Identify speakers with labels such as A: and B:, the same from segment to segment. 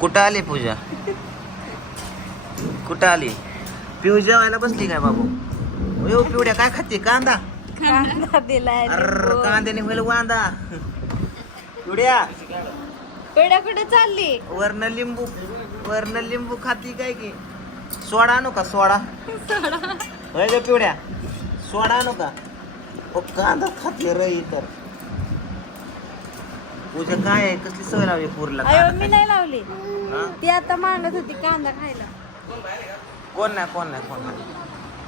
A: कुठं आली पूजा. कुठं आली पिऊ जेवायला बसली काय बाबू? यो पिवड्या काय खाते? कांदा?
B: कांदा दिलाय
A: अर कांद्याने होईल वांदा. पिवड्या.
B: पेड्या कुठे चालली?
A: वर्ण लिंबू वर्ण लिंबू खाती काय की? सोडा आणू का सोडा. होय ग पिवड्या. सोडा आणू का ओ कांदा खाते रई तर पूजा काय आहे? कसली सवय लावली पूरला?
B: अयो मी? नाही लावली. हा? ती आता मागत होती कांदा खायला.
A: कोण नाही कोण नाही कोण नाही.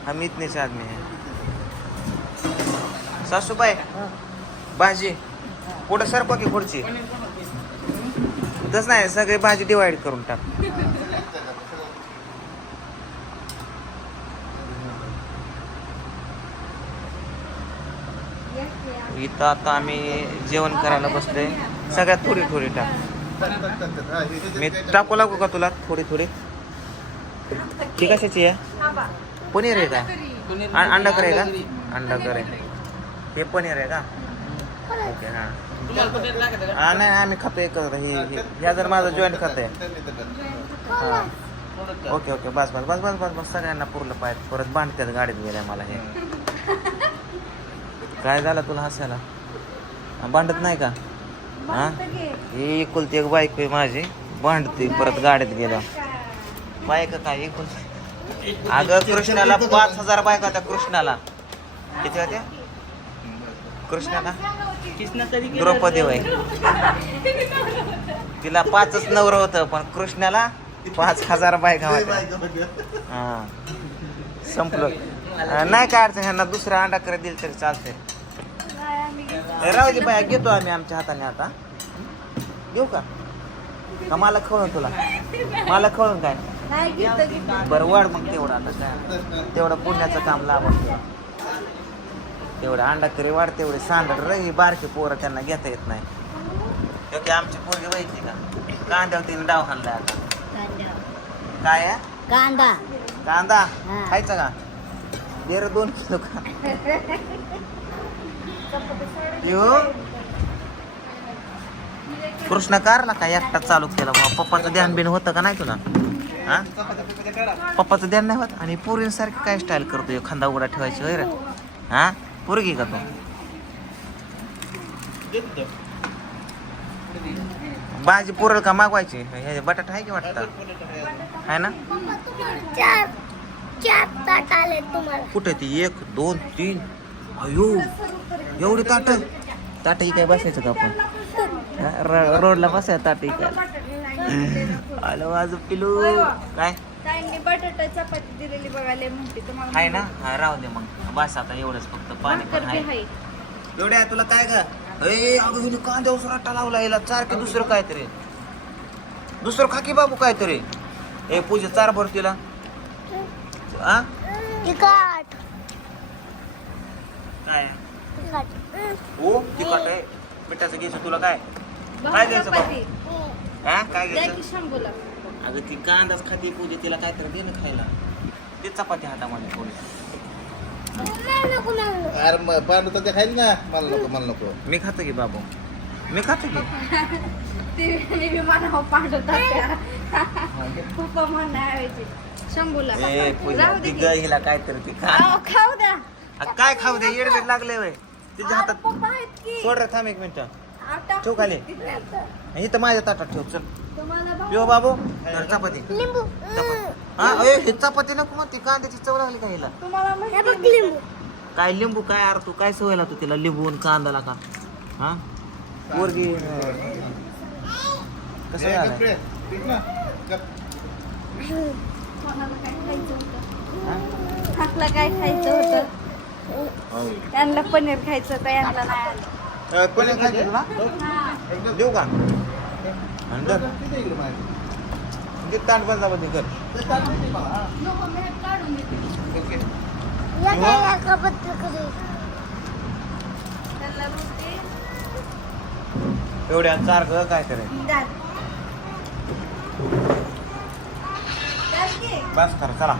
A: हम इतनेच आदमी है सासूबाई भाजी. पुढं सरपा की पुढची तस नाही सगळी भाजी डिवाइड करून टाक. इथं आता आम्ही जेवण करायला बसलोय. सगळ्यात थोडी थोडी टाक. मी टाकू लागू का तुला? थोडी थोडी. ती कशाची आहे पनीर आहे का? अंडा करे का? अंडा करे हे पनीर आहे का? ओके हा. नाही आम्ही खातो एक हे हे- ह्या जर माझं जॉईंट खात आहे ओके ओके. बस बस बस बस बस बस. सगळ्यांना पुरलं पाहिजे. परत बांधतात गाडीत गेल्या मला हे. काय झालं तुला हसायला? भांडत नाही का? हा? ही एकुलती एक बाईक आहे माझी. भांडते परत गाडीत गेला. बायका काय एकुलती? अगं कृष्णाला पाच हजार बायका होत्या कृष्णाला. किती होत्या? कृष्णाला? द्रौपदी होय. तिला पाचच नवर होतं पण कृष्णाला पाच हजार बायका होत्या हा. संपलं. नाही काय अडचण ह्यांना दुसरा अंडा करत दिल तरी चालतंय. ए, राहू दे बाया घेतो आम्ही आमच्या हाताने आता. देऊ का? का मला खवळून तुला? मला खवळून काय. बरं वाढ मग तेवढं आता काय. तेवढं पुण्याचं काम लाभून तेवढं अंडा करी वाढ तेवढे सांडर रे बारके पोरं त्यांना घेता येत नाही. आमची पोरगी व्हायची का? कांद्यावर तिने डाव हाणलाय आता. काय आहे? कांदा. कांदा? हा. खायचा का? दे रे दोन किलो का यो. कृष्ण कारला का एकटा चालू केला मग पप्पाचं ध्यान बिन होतं का नाही तुला? हा? पप्पाचं ध्यान नाही होत? आणि पोरींसारखी काय स्टाईल करतो? ह्यो खांदा उघडा ठेवायची होय रे. हा? पोरगी का तू? भाजी पुरल का मागवायची? हे बटाटा आहे की वाटतं आहे ना? चार चार ताट आले तुम्हाला कुठे ती? एक दोन तीन. अयो एवढी ताट. ताट काय बसायचं का आपण? रोडला बसायचं ताट काय आलो माझं पिलू. काय? बटाटा चपाती दिलेली बघायला म्हणते तुम्हाला आहे ना? हा राहू दे मग. बस आता एवढंच फक्त पाणी पण आहे. एवढ्या तुला काय ग? ए अगं हिने कांद्यावर सराटा लावला हिला चार की दुसरं काहीतरी दुसरं खाकी बाबू काहीतरी ए पूजा चार भर तिला.
B: हा तिखट.
A: काय? आहे? तिखट. हो तिखट आहे. मिठाचं घ्यायचं तुला काय? काय द्यायचं चपाती. हा काय घ्यायचं? अगं ती कांदाच खाते पूजे तिला काहीतरी दे ना खायला. ते चपाती हातामध्ये थोडी अरे मग तर ते खाईल ना? मला नको मला नको. मी खातो की बाबू. मी खातो की?
B: ते मी म्हणावं पाठवतात पप्पा म्हणायचे शंभूला.
A: ए पूजा राहू ती दे ग की. हिला काहीतरी ती खा.
B: अहो, खाऊ द्या.
A: आ, काय खाऊ दे येडबीड लागले वय. तिच्या हातात पप्पा आहेत की. सोड रे थांब एक मिनिट. ठेव खाली. इथं माझ्या ताटात ठेव चल. यो बाबू धर चपाती. लिंबू. हा अय हे चपाती नको मग ती कांद्याची चव लागली का हिला? काय लिंबू काय यार तू काय सवय लागतो तिला लिंबू आणि कांदा का हा? पोरगी कसं काय
B: खायचं होतं? हा? आपला काय खायचं होतं. त्यांना पनीर खायचं होतं यांना नाही आलं.
A: तुला एकदम- देऊ का? ताट बंदाबंदी कर. हा. हे एवढ्या चार ग काय करायचं? द्या. द्या की. बस कर चला.